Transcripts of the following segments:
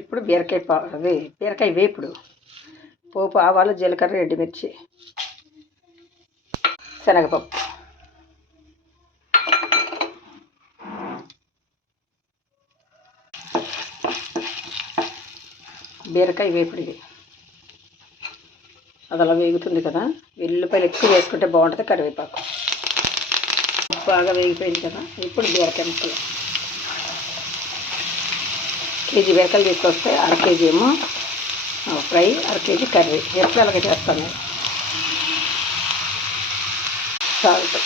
ఇప్పుడు బీరకాయ వేపుడు. పోపు ఆవాలు, జీలకర్ర, ఎండుమిర్చి, శనగపప్పు. బీరకాయ వేపుడు ఇది. అది అలా వేగుతుంది కదా, వెల్లుల్లిపాయలు ఎక్కువ వేసుకుంటే బాగుంటుంది. కరివేపాకు బాగా వేగిపోయింది కదా. ఇప్పుడు బీరకాయ ముక్కలు. కేజీ బీరకాయలు తీసుకొస్తే అర కేజీ ఏమో ఫ్రై, అర కేజీ కర్రీ. ఎప్పుడు అలాగే చేస్తాను. సాల్ట్,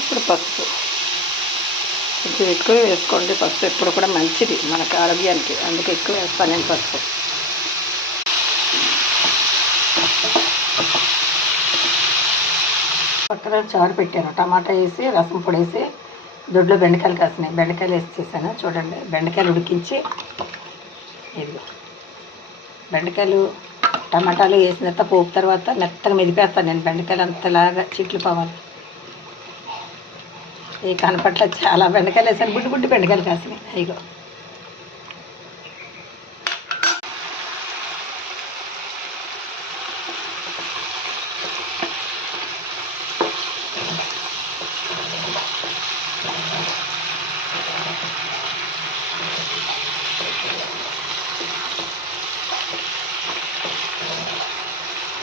ఇప్పుడు పసుపు కొంచెం ఎక్కువ వేసుకోండి. పసుపు ఎప్పుడు కూడా మంచిది మనకు ఆరోగ్యానికి, అందుకే ఎక్కువ వేస్తాను నేను పసుపు. పక్కన చారు పెట్టాను. టమాటా వేసి, రసం పొడి వేసి, దొడ్లో బెండకాయలు కాసినాయి. బెండకాయలు వేసి చేశాను. చూడండి, బెండకాయలు ఉడికించి, ఇది బెండకాయలు టమాటాలు వేసిన తర్వాత పోపు తర్వాత మెత్తగా మెదిపేస్తాను నేను. బెండకాయలు అంతలాగా చిట్లు పోవాలి. ఈ కనపట్ల చాలా బెండకాయలు వేసాను. బుడ్డి బుడ్డి బెండకాయలు కాసినాయి. ఇగో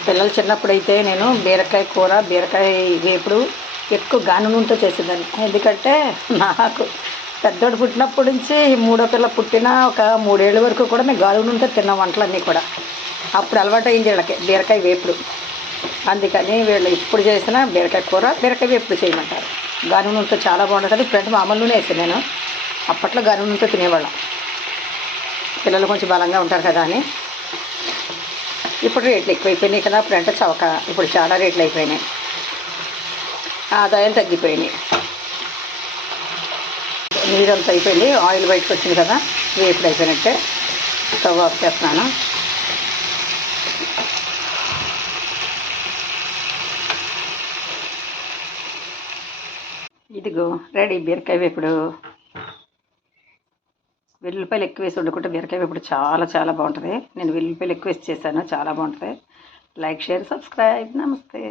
పిల్లలు చిన్నప్పుడైతే నేను బీరకాయ కూర, బీరకాయ వేపుడు ఎక్కువ గాను నూనెతో చేసేదాన్ని. ఎందుకంటే నాకు పెద్దోడు పుట్టినప్పటి నుంచి మూడో పిల్ల పుట్టిన ఒక 3 ఏళ్ళ వరకు కూడా మేము గాను నూనెతో తిన్న వంటలన్నీ కూడా. అప్పుడు అలవాటు అయింది వీళ్ళకి బీరకాయ వేపుడు. అందుకని వీళ్ళు ఇప్పుడు చేసిన బీరకాయ కూర, బీరకాయ వేపుడు చేయమంటారు. గాను నూనెతో చాలా బాగుంటుంది. ఇప్పుడంటే మామూలు నూనె వేసాను నేను. అప్పట్లో గాను నూనెతో తినేవాళ్ళం. పిల్లలు కొంచెం బలంగా ఉంటారు కదా అని. ఇప్పుడు రేట్లు ఎక్కువైపోయినాయి కదా. అప్పుడంటే చవక, ఇప్పుడు చాలా రేట్లు అయిపోయినాయి. ఆదాయం తగ్గిపోయినాయి. నీరంతా అయిపోయింది, ఆయిల్ బయటకు వచ్చింది కదా. వేపుడు అయిపోయినట్టే. స్టవ్ ఆఫ్ చేస్తున్నాను. ఇదిగో రెడీ బీరకాయ వేపుడు. వెల్లుల్లిపాయలు ఎక్కువ వేసి వండుకుంటే బీరకాయ వేపుడు చాలా చాలా బాగుంటుంది. నేను వెల్లుల్లిపాయలు ఎక్కువ వేసి చేశాను, చాలా బాగుంటుంది. Like, share, subscribe. నమస్తే.